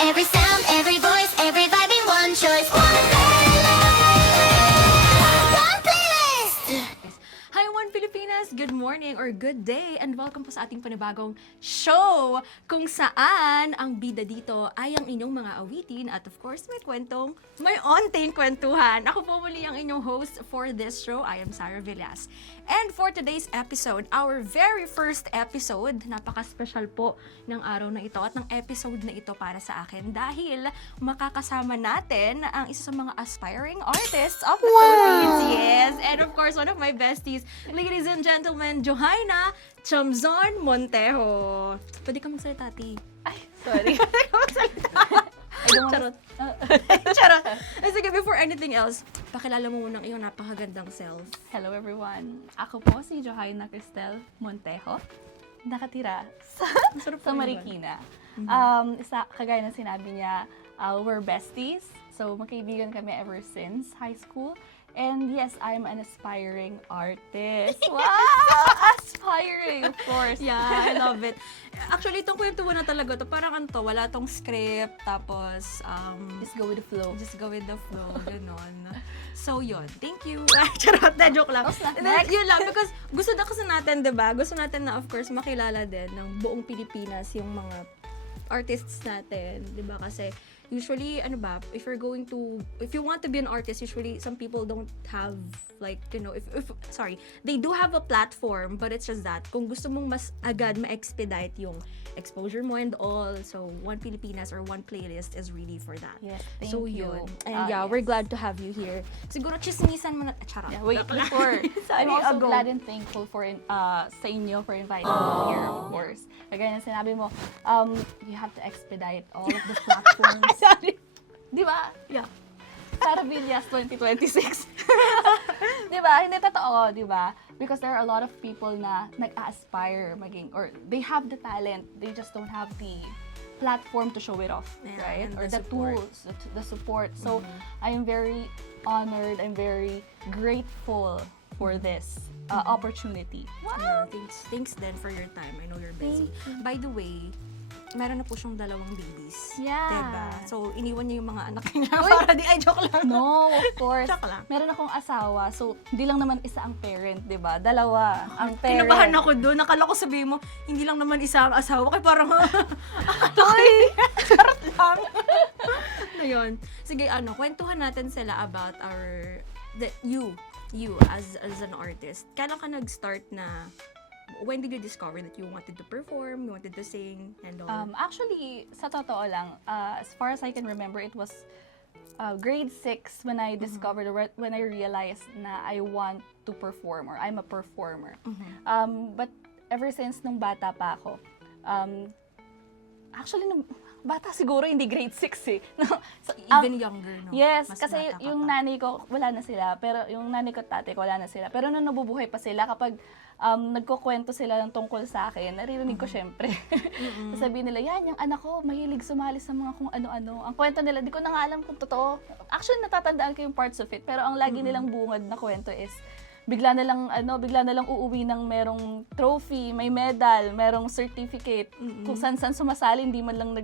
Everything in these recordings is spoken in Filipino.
Every sound, every voice, every vibe in one choice. One playlist. Hi, One Pilipinas! Good morning or good day and welcome po sa ating panibagong show kung saan ang bida dito ay ang inyong mga awitin at of course may onting kwentuhan. Ako po muli ang inyong host for this show. I am Sarah Villas. And for today's episode, our very first episode, napaka-special po ng araw na ito at ng episode na ito para sa akin dahil makakasama natin ang isa sa mga aspiring artists of the Philippines. Yes, and of course, one of my besties, ladies and gentlemen, Johaina Chamzon Montejo. Pwede ka magsalita, Ti. Ay, sorry. Pwede ka magsalita. Charot. Charot. Sige, before anything else, pakilala mo muna ang iyong napakagandang self. Hello everyone. Ako po si Johaina Cristel Montejo. Nakatira Sarap sa po yun. Marikina. Kagaya ng sinabi niya, we're besties. So, magkaibigan kami ever since high school. And yes, I'm an aspiring artist. Wow! Aspiring, of course. Yeah, I love it. Actually, itong kwento mo na talaga to. Parang ano, wala tong script, tapos, Just go with the flow. just go with the flow, ganon. So, yun. Thank you. Charot na, joke lang. Tapos na, And then, next. yun lang, because gusto na kasi natin, diba? Gusto natin na, of course, makilala din ng buong Pilipinas yung mga artists natin, diba? Kasi, usually, if you want to be an artist, usually, some people don't have, like, they do have a platform, but it's just that, kung gusto mong mas agad ma-expedite yung exposure mo and all, so, One Pilipinas or One Playlist is really for that. Yes, thank So, you. yun. And yeah, we're Yes. glad to have you here. Siguro, chismisan mo na, charot. Yeah, wait, before. Sorry, I'm also go. glad and thankful for sa inyo for inviting me here, of course. Kagaya ng sinabi mo, you have to expedite all of the platforms. Sorry. Di ba? Yeah. Sarah Villas 2026. Di ba? Hindi totoo, di ba? Because there are a lot of people na nag-aspire maging, or they have the talent, they just don't have the platform to show it off, Yeah, right? and Or the the support. tools, the support. So, I am very honored, I'm very grateful for this opportunity. Yeah, thanks then for your time. I know you're busy. By the way, meron na po siyang 2 babies. Yeah. Diba? So, iniwan niya yung mga anak niya para di, ay, joke lang. No, of course. Joke lang. Meron akong asawa, so hindi lang naman isa ang parent, di ba? Dalawa ang parent. Kinabahan ako doon. Nakala ko sabihin mo, hindi lang naman isa ang asawa. Kaya parang, Hoy! charot lang. So, yun. Sige, kwentuhan natin sila about you as an artist. Kailan ka nag-start na, when did you discover that you wanted to perform, you wanted to sing, and all? Actually, sa totoo lang, as far as I can remember, it was grade 6 when I discovered, or when I realized na I want to perform, or I'm a performer. But ever since nung bata pa ako, actually, nung bata siguro, hindi grade 6 eh. No, so, Even younger, no? Yes, Mas kasi bata ka yung pa. nanay ko, wala na sila. Pero yung nanay ko at tatay ko, wala na sila. Pero nung nabubuhay pa sila, kapag nagkukwento sila ng tungkol sa akin, naririnig ko syempre. Sasabihin nila, yan, yung anak ko, mahilig sumali sa mga kung ano-ano. Ang kwento nila, di ko na nga alam kung totoo. Actually, natatandaan ko yung parts of it. Pero ang lagi nilang bungad na kwento is, bigla na lang uuwi ng merong trophy, may medal, merong certificate. Kung saan-saan sumasali, hindi man lang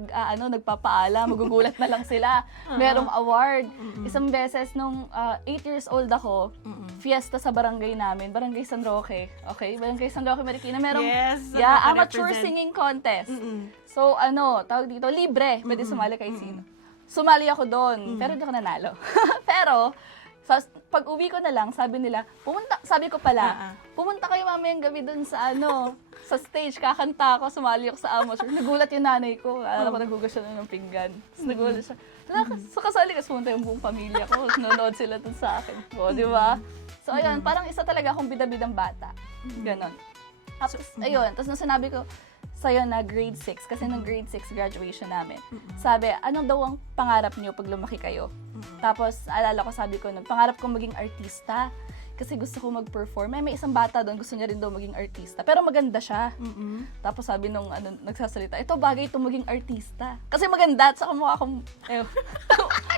nagpapaalam, magugulat na lang sila. Merong award. Isang beses nung 8 years old ako, fiesta sa barangay namin, Barangay San Roque. Okay? Barangay San Roque, Marikina. Merong Yes, amateur naka-represent. singing contest. So, tawag dito, libre. Pwede sumali kay sino. Sumali ako doon, pero hindi ako nanalo. Pero, pag uwi ko na lang, sabi ko pala, pumunta kayo mamayang gabi dun sa sa stage, kakanta ako, sumali ako sa amateur. Nagulat yung nanay ko, alam ko nagugas siya ng pinggan. Tapos nagulat siya. So kasali kasi pumunta yung buong pamilya ko, nanonood sila dun sa akin. O, di ba? So ayun, parang isa talaga akong bida-bidang bata. Ganon. Tapos, ayun, tapos nung sinabi ko, sa'yo na grade 6, kasi nung grade 6 graduation namin. Sabi, ano daw ang pangarap niyo pag lumaki kayo? Tapos, alala ko, sabi ko, pangarap ko maging artista. Kasi gusto ko mag-perform. May isang bata doon, gusto niya rin daw maging artista. Pero maganda siya. Tapos sabi nung nagsasalita, ito bagay ito maging artista. Kasi maganda, at saka mukha akong,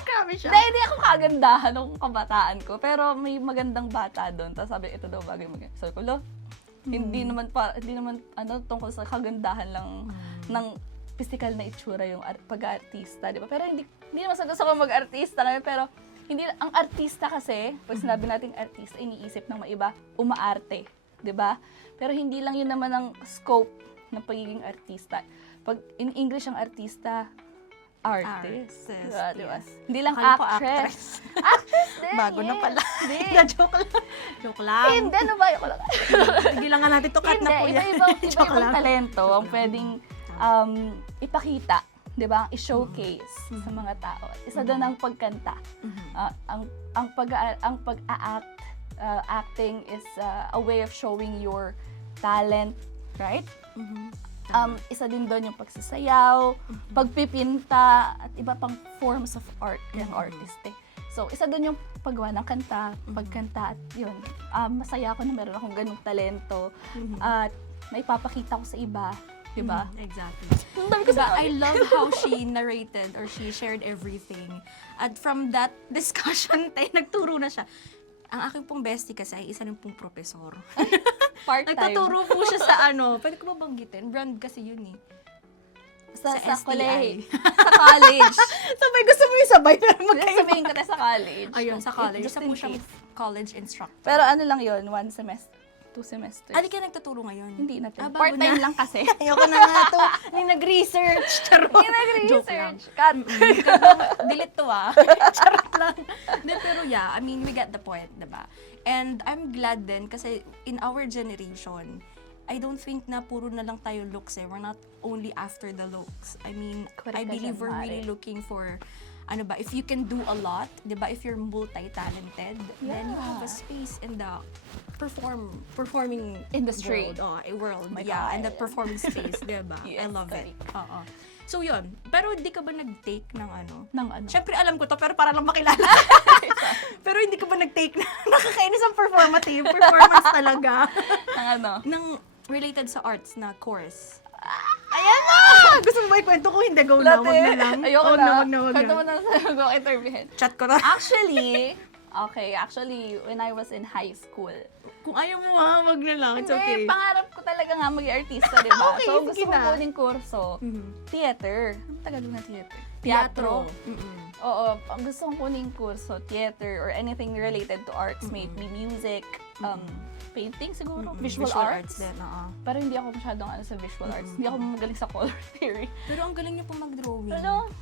Grabe siya. hindi ako kagandahan nung kabataan ko. Pero may magandang bata doon. Tapos sabi, ito daw bagay maganda. Sabi ko, hindi naman tungkol sa kagandahan lang ng physical na itsura yung pag-artista, di ba? Pero hindi naman sa gusto ko mag-artista ngayon, pero hindi, ang artista kasi, pag sinabi nating artista, iniisip ng maiba, umaarte, di ba? Pero hindi lang yun naman ang scope ng pagiging artista. Pag in English ang artista, artist. Di ba? Yes. Hindi lang Akala ko actress. Actress din, Bago na yes. pala. Hindi. Joke lang. Joke lang. Hindi, ano ba? Ayoko lang. Sige lang nga natin to, cut na po Hindi, yan. iba-ibang talento ang pwedeng ipakita, 'di ba? I-showcase sa mga tao. Isa doon ang pagkanta. Ang pag-act, acting is a way of showing your talent, right? Isa din doon yung pagsasayaw, pagpipinta, at iba pang forms of art ng artist eh. So, isa doon yung paggawa ng kanta, pagkanta, at yun. Masaya ako na meron akong ganung talento at naipapakita ko sa iba, di ba? Exactly. Diba? Diba, I love how she narrated or she shared everything. At from that discussion, nagturo na siya. Ang aking pong bestie kasi ay isa rin pong profesor. Part-time. Nagtuturo po siya sa pwede ko ba banggitin? Brand kasi yun eh. Sa STI. college. Sa college. Sabay, gusto mo yung sabay pero magkaiba. Sabihin ko na sa college. Ayun, sa college. Just Isa in po siyang case. college instructor. Pero ano lang yun, 1 semester, 2 semesters. Ano ka nagtuturo ngayon? Hindi na. Bago Part-time na. lang kasi. Ayoko na nga to. Hindi nag-research. Charot. Hindi Joke lang. nag-research. Cut. Delete to Charot lang. Hindi, pero yeah, I mean, we get the point, diba? And I'm glad din kasi in our generation, I don't think na puro na lang tayo looks eh. We're not only after the looks. I mean, Correct I ka believe dyan, we're Mare. really looking for, if you can do a lot, diba? If you're multi-talented, then you have a space in the performing Industry. world. my Yeah, God. and the performing space, diba? I Yes, love it. correct. Oo. So yun, pero hindi ka ba nag-take ng Ng ano? Siyempre alam ko to, pero para lang makilala. Pero hindi ka ba nag-take na nakakainis ang performance talaga. Ng ano? ng related sa arts na course. Ayan na! Gusto mo ba ikwento ko? Hindi, go na. Wag na lang. Ayoko Wag na. Wag na. Kwento mo na sa go interviewin. Chat ko na. Actually, when I was in high school, Kung ayaw mo wag na lang. It's okay. Hindi, pangarap ko talaga nga maging artista, di ba? Okay, So, sige gusto ko na. kuning kurso, theater. Ano tagalog na theater? Teatro. Mm-mm. Oo, ang gusto kong kuning kurso, theater, or anything related to arts, maybe music, painting siguro, visual arts. din, oo. Pero hindi ako masyadong sa visual arts. Hindi ako magaling sa color theory. Pero ang galing niyo po mag-drawing. Ano?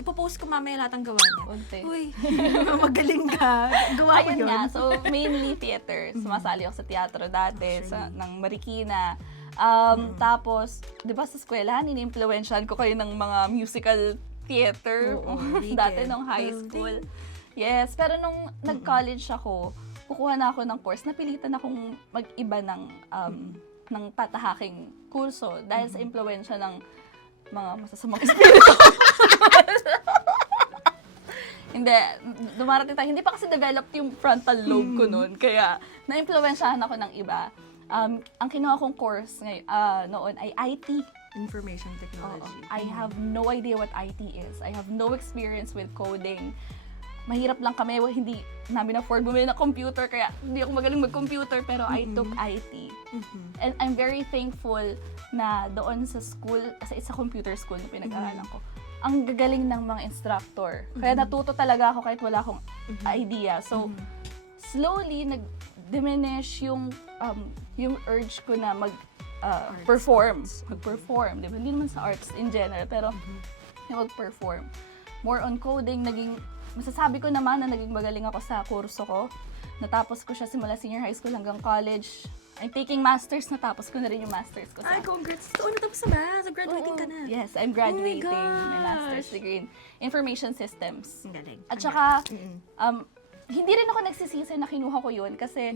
Ipopost ko mamaya lahat ng gawa niya. Unti. Uy, magaling ka. Gawa ko Ayun yun. nga, so mainly theater. Sumasali ako sa teatro dati, ng Marikina. Tapos, di ba sa eskwelahan, ini-influensyahan ko kayo ng mga musical theater. Oo, Dati Wicked. nung high school. Yes, pero nung nag-college ako, kukuha na ako ng course, napilitan akong mag-iba ng tatahaking kurso dahil sa impluensya ng mga masasamang espiritu. Hindi, dumarating tayo. Hindi pa kasi developed yung frontal lobe ko noon. Kaya, na-influensyahan ako ng iba. Ang kinuha kong course noon ay IT. Information Oo. technology. I have no idea what IT is. I have no experience with coding. Mahirap lang kami. Hindi namin afford bumili ng computer. Kaya hindi ako magaling mag-computer. Pero I took IT. And I'm very thankful na doon sa school, kasi it's a computer school na pinag-aralan ko, ang gagaling ng mga instructor. Kaya natuto talaga ako kahit wala akong idea. So, slowly, nag-diminish yung urge ko na mag-perform. Mag-perform. Diba? Hindi naman sa arts in general, pero yung mag-perform. More on coding, masasabi ko naman na naging magaling ako sa kurso ko. Natapos ko siya simula senior high school hanggang college. I'm taking masters, natapos ko na rin yung masters ko sa... Ay, congrats. Natapos na ba? So, graduating ka na. Yes, I'm graduating Oh my my master's gosh. degree in information systems. Ang galing. At saka, hindi rin ako nagsisisi na kinuha ko yun kasi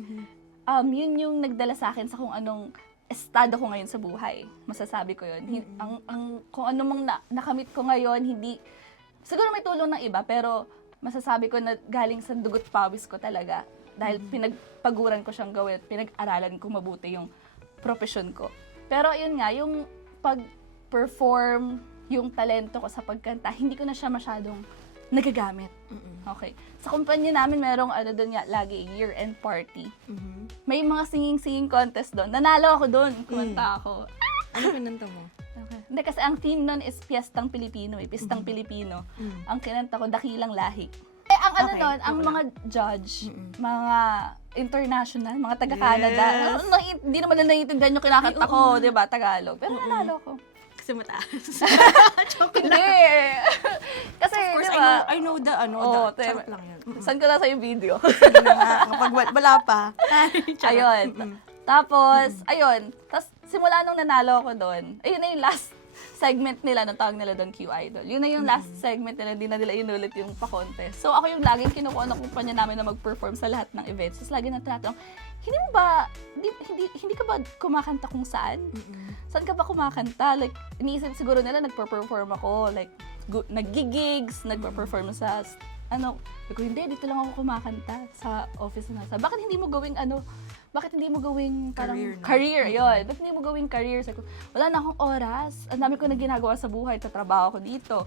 yun yung nagdala sa akin sa kung anong estado ko ngayon sa buhay. Masasabi ko yun. Kung ano mang nakamit ko ngayon, hindi... Siguro may tulong ng iba, pero masasabi ko na galing sa dugot pawis ko talaga. Dahil pinagpaguran ko siyang gawin at pinag-aralan ko mabuti yung profession ko. Pero yun nga, yung pag-perform, yung talento ko sa pagkanta, hindi ko na siya masyadong nagagamit. Okay. Sa kumpanya namin, merong doon nga, lagi year-end party. May mga singing-singing contest doon. Nanalo ako doon. Kumanta ako. Ano pinanta mo? Okay. Hindi, kasi ang theme nun is Piyestang Pilipino, Piyestang Pilipino. Ang kinanta ko, Dakilang Lahi. Ang ano Okay, nun, ang okay. mga judge, mga international, mga taga-Canada, hindi naman na naiintindihan yung kinakanta Ay, oo ko, nga. di ba, Tagalog. Pero nanalo ko. Kasi mataas. Hindi. Kasi, Of course, di ba, I know the, Oo, the, charot lang yun. saan ko na sa'yo video? Sige na nga, kapag wala pa. Charot. Ayun. Tapos, ayun. Tapos, simula nung nanalo ako doon, ayun na yung last segment nila, nung tawag nila doon Q-Idol. Yun na yung last segment nila, hindi na nila inulit yung pa-contest. So, ako yung laging kinukuha ng kumpanya namin na mag-perform sa lahat ng events. Tapos, lagi na tinatanong, hindi ka ba kumakanta kung saan? Saan ka ba kumakanta? Like, iniisip siguro nila, nagper-perform ako. Like, nag-gigs, nagper-perform sa, ko, hindi, dito lang ako kumakanta sa office na nasa. Bakit hindi mo gawing bakit hindi mo gawing parang career, yun. Bakit hindi mo gawing career? Sabi ko, wala na akong oras. Ang dami ko na ginagawa sa buhay. Tatrabaho ko dito.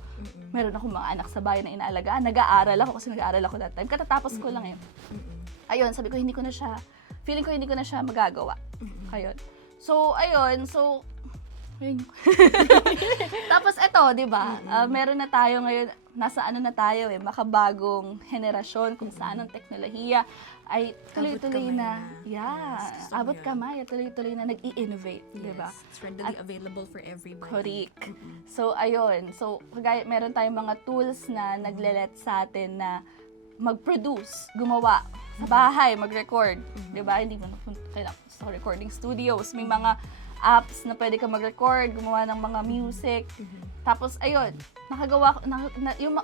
Meron akong mga anak sa bahay na inaalagaan. Nag-aaral ako kasi nag-aaral ako that time. Katatapos ko lang eh. Ayun, sabi ko, feeling ko hindi ko na siya magagawa. Ayun. So, ayun. So, ayun. Tapos eto, di ba? Meron na tayo ngayon, nasa ano na tayo makabagong henerasyon kung saan ang teknolohiya ay tuloy-tuloy Abot kamay na. na. Yeah. Yes, gusto ko Abot yun. kamay at tuloy-tuloy na nag-i-innovate, di ba? Yes, it's readily available for everybody. Correct. So, ayun. So, kagaya, meron tayong mga tools na nagle-let sa atin na mag-produce, gumawa sa bahay, mag-record. Di ba? Hindi mo kailangan sa recording studios. May mga apps na pwede ka mag-record, gumawa ng mga music. Tapos, ayun, nakagawa ko,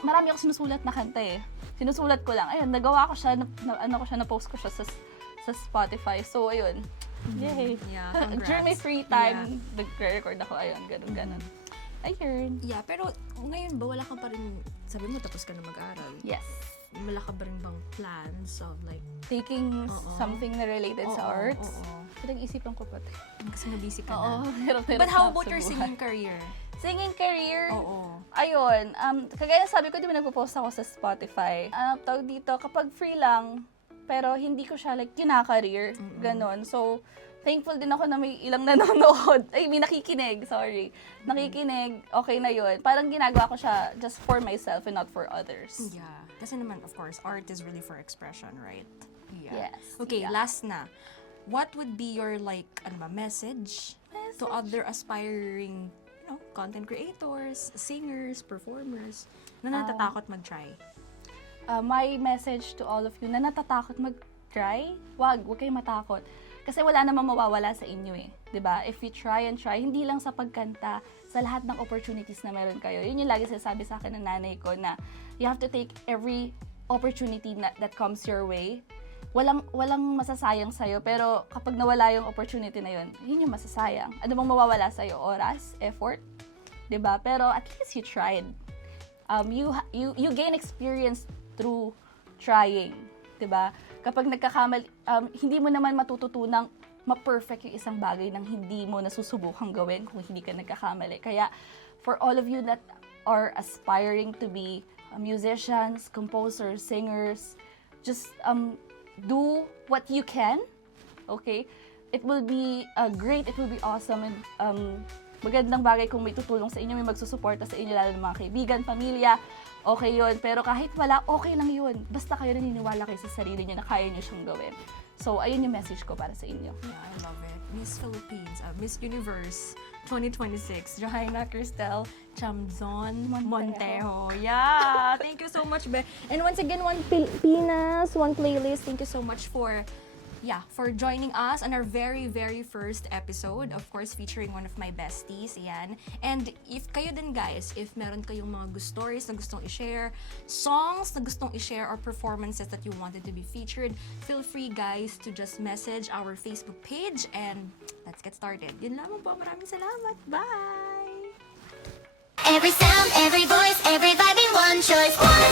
marami ako sinusulat na kanta eh. Sinusulat ko lang. Ayun, nagawa ko siya, na-post ko siya sa Spotify. So, ayun. Yay! Yeah, congrats. During my free time, nag-record ako. Ayun, ganun. Ayun. Yeah, pero ngayon ba wala ka pa rin, sabi mo tapos ka na mag-aral. Yes. Wala ka ba rin bang plans of like, Taking something na related sa arts. Pinag-isipan ko pa. kasi na-busy ka Oo, na. hirap-hirap But how na about sa your buhay. singing career? Singing career? Oo. Ayun, kagaya sabi ko, di ba nagpo-post ako sa Spotify. Tawag dito, kapag free lang, pero hindi ko siya like kina-career, ganon. So, thankful din ako na may ilang nanonood. Ay, may nakikinig, sorry. Nakikinig, okay na yun. Parang ginagawa ko siya just for myself and not for others. Yeah. Kasi naman, of course, art is really for expression, right? Yeah. Yes, Okay, yeah. last na. What would be your like, message to other aspiring, content creators, singers, performers, na natatakot mag-try? My message to all of you na natatakot mag-try, wag kayong matakot. Kasi wala namang mawawala sa inyo eh. 'Di ba? If you try and try, hindi lang sa pagkanta, sa lahat ng opportunities na meron kayo. Yun yung lagi sinasabi sa akin ng nanay ko na you have to take every opportunity that comes your way. Walang masasayang sa'yo, pero kapag nawala yung opportunity na yun, yun yung masasayang. Ano bang mawawala sa'yo? Oras? Effort? 'Di ba? Pero at least you tried. You gain experience through trying. 'Di ba? Kapag nagkakamali, hindi mo naman matututunang ma-perfect yung isang bagay nang hindi mo nasusubukang gawin kung hindi ka nagkakamali. Kaya, for all of you that are aspiring to be musicians, composers, singers, just do what you can, okay? It will be great, it will be awesome, and magandang bagay kung may tutulong sa inyo, may magsusuporta sa inyo, lalo ng mga kaibigan, pamilya, okay yun. Pero kahit wala, okay lang yun. Basta kayo naniniwala kayo sa sarili nyo na kaya nyo siyang gawin. So, ayun yung message ko para sa inyo. Yeah, I love it. Miss Philippines, Miss Universe 2026, Johanna Cristel Chamzon Montejo. Yeah, thank you so much, Be. And once again, One Pilipinas, One Playlist, thank you so much for joining us on our very, very first episode. Of course, featuring one of my besties, yan. And if kayo din, guys, if meron kayong mga stories na gustong i-share, songs na gustong i-share, or performances that you wanted to be featured, feel free, guys, to just message our Facebook page and let's get started. Yun lamang po. Maraming salamat. Bye! Every sound, every voice, every vibe in one choice. One